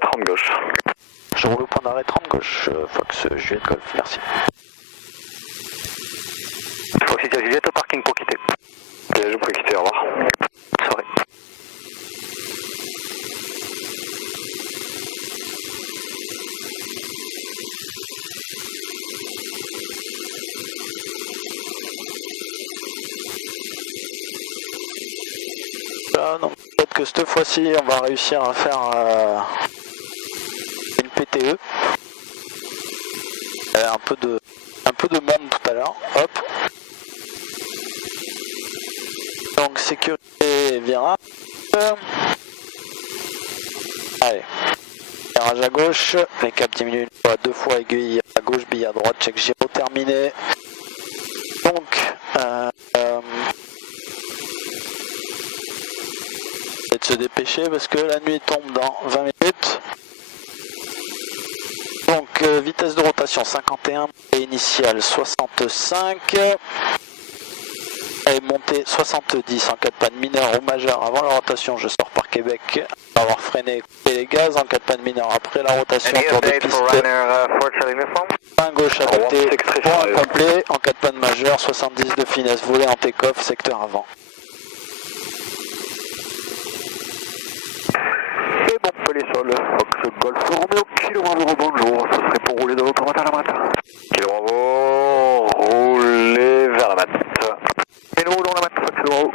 30 gauche. Je roule au point d'arrêt 30 gauche, Fox Juliette Golf, merci. Fox Juliette au parking pour quitter. Bien, je peux quitter, au revoir. Soirée. Ah non, peut-être que cette fois-ci on va réussir à faire une PTE. Un peu de monde tout à l'heure. Hop. Donc sécurité virage. Allez. Virage à gauche. Les caps diminuent deux fois aiguille à gauche, bille à droite, check gyro terminé. Donc de se dépêcher parce que la nuit tombe dans 20 minutes. Donc vitesse de rotation 51 et initiale 65 et montée 70 en cas de panne mineure ou majeure avant la rotation. Je sors par Québec après avoir freiné et coupé les gaz. En cas de panne mineure après la rotation, tour de piste main gauche adapté point complet. En cas de panne majeure 70 de finesse, volet en take-off secteur avant. Et bon, pelé sol, Fox Golf Romeo, Kilo Bravo, bonjour, ce serait pour rouler de l'automate à la mat. Kilo Bravo, rouler vers la mat. Et nous roulons la mat, Fox Bravo.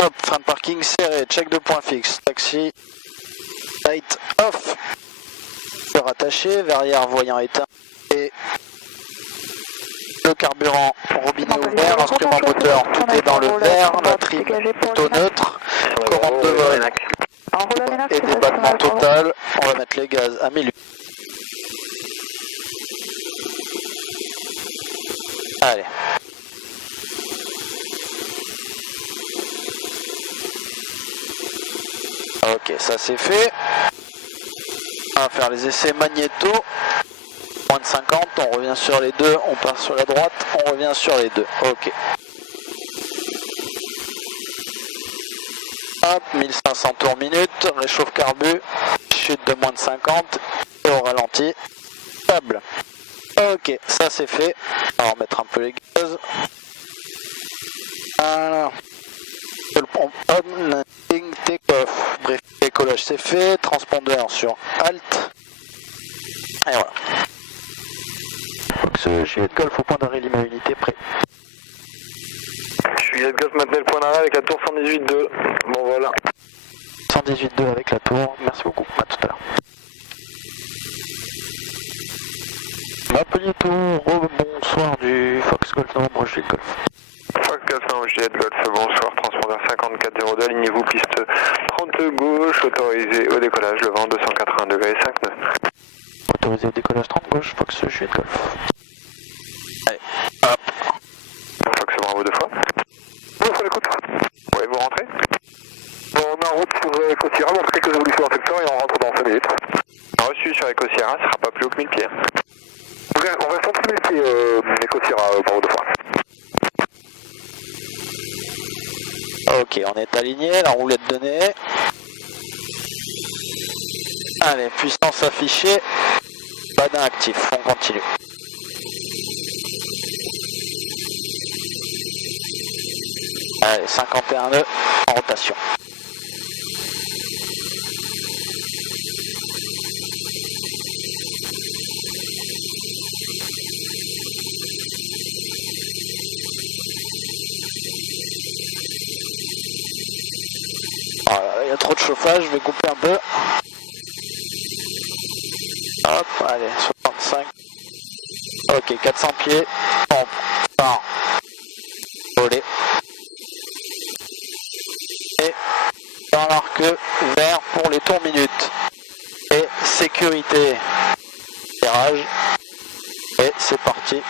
Hop, frein de parking serré, check de point fixe, taxi, light off, se rattacher, verrière voyant éteint et le carburant robinet ouvert, instrument moteur tout est dans le vert, la trim plutôt neutre, commande de vol et débattement total, on va mettre les gaz à 1000. Allez. Ok, ça c'est fait. On va faire les essais magnéto. Moins de 50, on revient sur les deux, on part sur la droite, on revient sur les deux. Ok. Hop, 1500 tours minute, réchauffe carbu, chute de moins de 50 et au ralenti, stable. Ok, ça c'est fait. On va remettre un peu les gaz. Voilà. Landing, take-off. Bref, décollage c'est fait. Transpondeur sur Alt. Et voilà. Fox Juliette Golf au point d'arrêt Lima unité prêt. Juliette Golf maintenant le point d'arrêt avec la tour 118.2. Bon voilà. 118.2 avec la tour. Merci beaucoup. À tout à l'heure. Appelé tour. Bonsoir du Fox Golf Novembre Juliette Golf. Fox Golf Novembre Juliette Golf, bonsoir. Transpondeur 5402, alignez-vous piste 30 gauche, autorisé au décollage, le vent 280 degrés 5 nœuds. Autorisé au décollage 30 gauche, Fox Juliette Golf. Allez, hop. Fox Bravo deux fois. Bon, ça l'écoute. Ouais, vous rentrez. Bon, on est en route sur Ecosierra, on fait quelques évolutions en secteur et on rentre dans 5 minutes. Reçu sur Ecosierra, ce sera pas plus haut que 1000 pieds. On reste en dessous de 1000 pieds, Ecosierra, Bravo deux fois. Ok, on est aligné, la roulette donnée. Allez, puissance affichée. Badin actif, on continue. Allez, 51 nœuds en rotation. Voilà, il y a trop de chauffage, je vais couper un peu. Hop, allez, 65. Ok, 400 pieds. On part. Voler. Et dans l'arc vert pour pour les tours minutes. Et sécurité. Virage. Et c'est parti.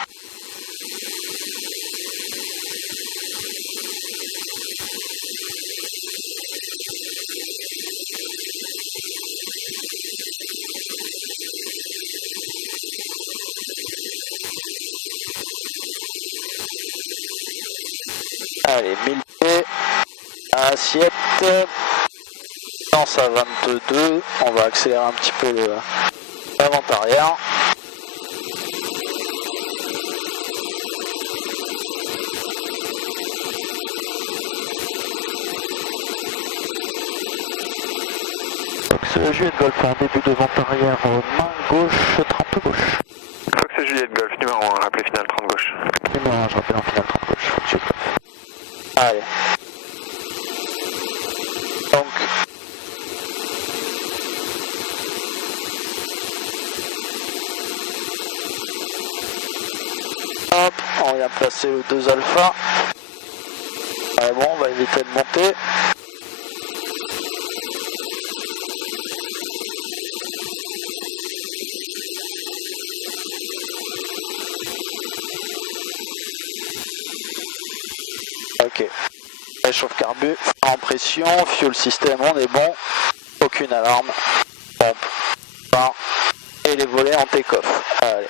Allez, 1000 pieds, assiette, lance à 22, on va accélérer un petit peu l'avant-arrière. Fox Juliette Golf en début de vente arrière, main gauche, 30 gauche. Fox Juliette Golf, numéro 1, rappelez finale 30 gauche. Numéro 1, je rappelle en finale 30 gauche, Fox Juliette Golf. Allez. Donc, hop, on vient placer le 2 alpha. Allez, bon, on va éviter de monter. Ok, réchauffe carbu, en pression, fuel system, on est bon, aucune alarme, pompe, fin, et les volets en take-off. Allez.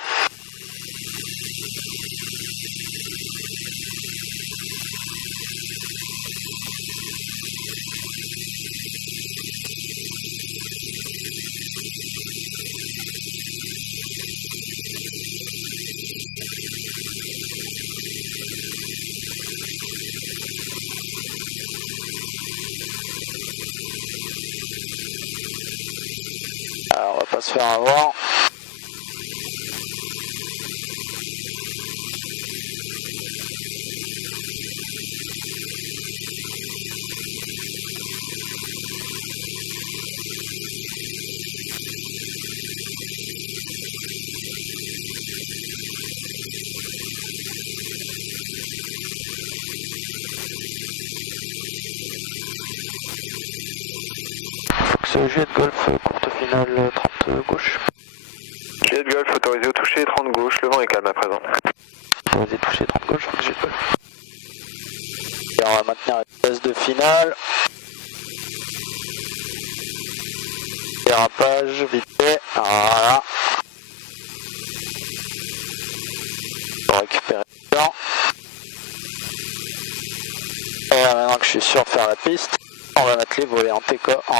Alors, on va pas se faire avoir. Fox Juliette Golf, courte finale 30 gauche. Juliette Golf, autorisé au toucher, 30 gauche, le vent est calme à présent. Autorisé toucher 30 gauche, Fox Juliette Golf. Et on va maintenir la vitesse de finale. Dérapage, vite fait, voilà. On va récupérer le temps. Et maintenant que je suis sûr de faire la piste, on va mettre les volets en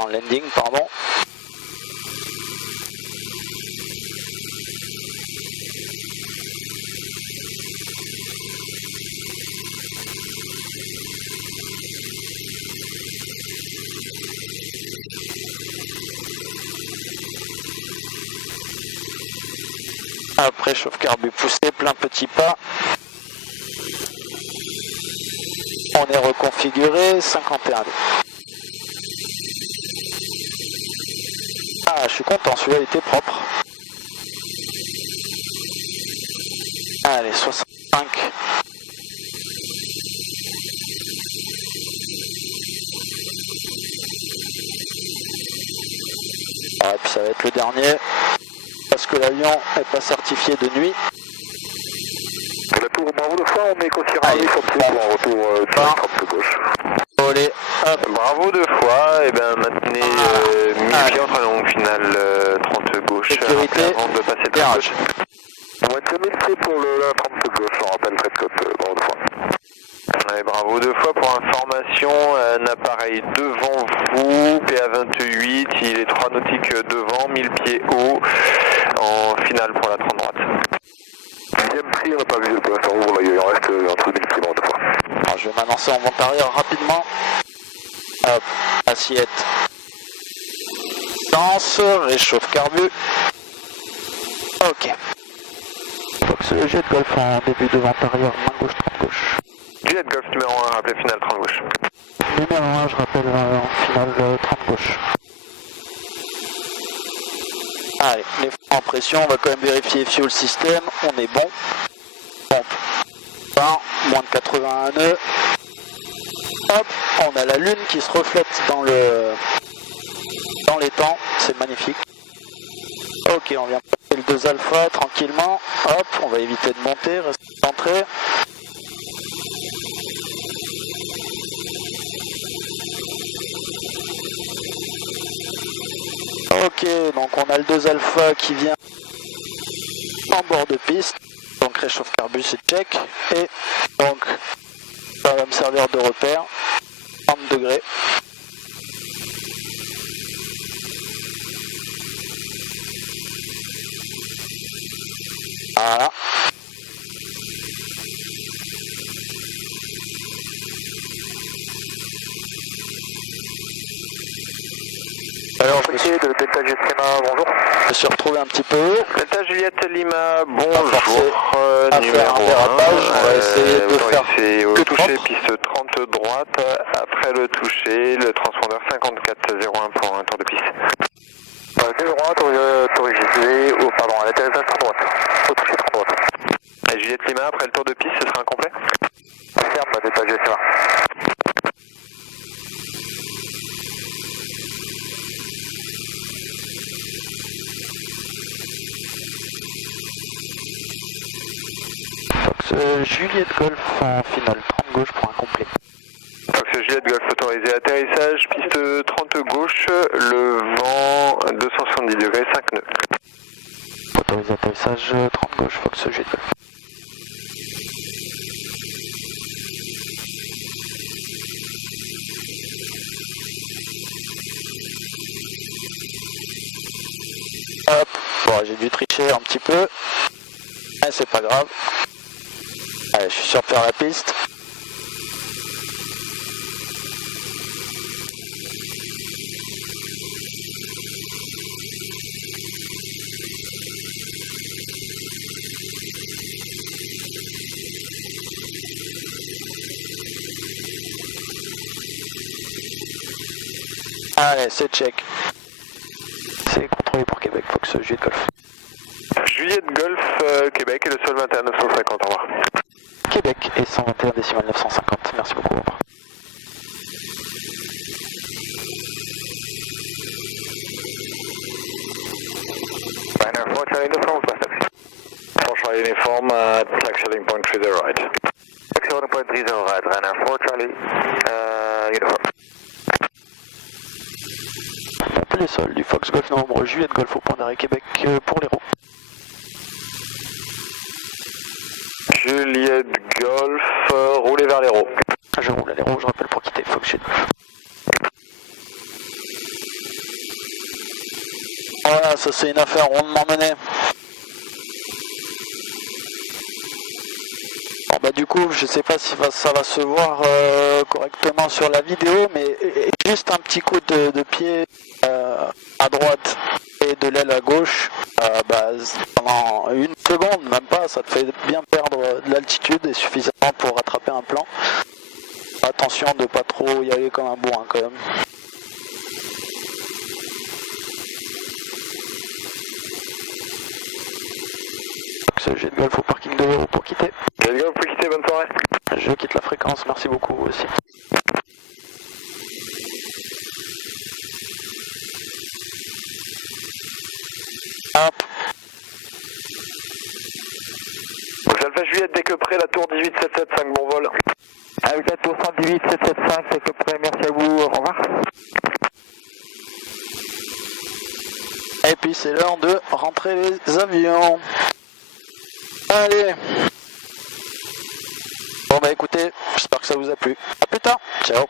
landing, pardon. Après chauffe carbu poussé, plein petit pas. On est reconfiguré, 51. Ah, je suis content, celui-là était propre. Allez, 65. Ah, et puis ça va être le dernier, parce que l'avion n'est pas certifié de nuit. La tour Bravo de fois, on est considéré sur le tour en retour 30 gauche. Allez, hop. Bravo 2 fois, et ben maintenez 1000 pieds entre la longue finale 30 gauche. Sécurité, Avant de passer de virage. On va être 1000 pieds pour la 30 gauche, on rappelle très Scott, Bravo 2 fois. Ouais, Bravo 2 fois pour information, un appareil devant vous, PA28, il est 3 nautiques devant, 1000 pieds haut, en finale pour la 30 droite. Deuxième prix, on n'a pas vu pour l'instant, il en reste entre 1000 pieds Bravo 2 fois. Alors, je vais m'annoncer en vente arrière rapidement. Hop, assiette. Lance, réchauffe carbu. Ok. Fox Juliette Golf en début de vente arrière, main gauche, 30 gauche. Juliette Golf numéro 1, rappelez finale 30 gauche. Numéro 1, je rappelle en finale 30 gauche. Allez, les freins en pression, on va quand même vérifier fuel system, on est bon. Pompe. 20, moins de 81 nœuds. Hop, on a la lune qui se reflète dans les temps, c'est magnifique. Ok, on vient passer le 2 alpha tranquillement. Hop, on va éviter de monter, rester centré. Ok, donc on a le 2 alpha qui vient en bord de piste. Donc réchauffe carbus et check. Et donc ça va me servir de repère. 30 degrés. Voilà. Alors, je me suis... de Delta Juliette Lima, bonjour. Je me suis retrouvé un petit peu haut. Delta Juliette Lima, bonjour. Numéro 1. On va essayer de faire au toucher, piste 30 droite. Après le toucher, le transpondeur 5401 pour un tour de piste. Numéro 1, autorisé, pardon, à l'atterrissage 30 droite. Au toucher 30 droite. Et Juliette Lima, après le tour de piste, ce sera incomplet? Ferme, Delta Juliette Lima. Juliette Golf en finale 30 gauche pour un complet. Fox Juliette Golf autorisé atterrissage, piste 30 gauche, le vent 270 degrés, 5 nœuds. Autorisé atterrissage 30 gauche, Fox Juliette Golf. Hop, bon, j'ai dû tricher un petit peu. Mais c'est pas grave. Allez, je suis sûr de faire la piste. Allez, c'est check. C'est contrôlé pour Québec, Fox Juliette Golf. Juliette Golf, Québec et le sol 21 950, au revoir. Québec et 121 décimal 950, merci beaucoup, au revoir. Ryanair 4 Charlie uniform, pass taxi. 4 Charlie uniform, taxi link point 30 right. Taxi link point 30 right, Ryanair 4 Charlie, uniform. Montez les sols du Fox Golf Novembre Juliette Golf au point d'arrêt Québec pour l'Hérault. Juliette Golf, roulez vers l'Hérault. Je roule à l'Hérault, je rappelle pour quitter Fox Juliette Golf. Voilà, ça c'est une affaire rondement menée. Bon bah du coup, je sais pas si ça va se voir correctement sur la vidéo, mais juste un petit coup de pied à droite et de l'aile à gauche, pendant une seconde, même pas, ça te fait bien perdre de l'altitude et suffisamment pour rattraper un plan. Attention de pas trop y aller comme un bourrin quand même. Juliette Golf au parking de l'Hérault pour quitter. Juliette Golf pour quitter, bonne soirée. Je quitte la fréquence, merci beaucoup aussi. Hop. Donc Alpha Juliette, dès que prêt, la tour 18775, bon vol. Avec la tour 118-775, c'est que prêt, merci à vous, au revoir. Et puis c'est l'heure de rentrer les avions. Allez. Bon bah écoutez, j'espère que ça vous a plu. A plus tard. Ciao.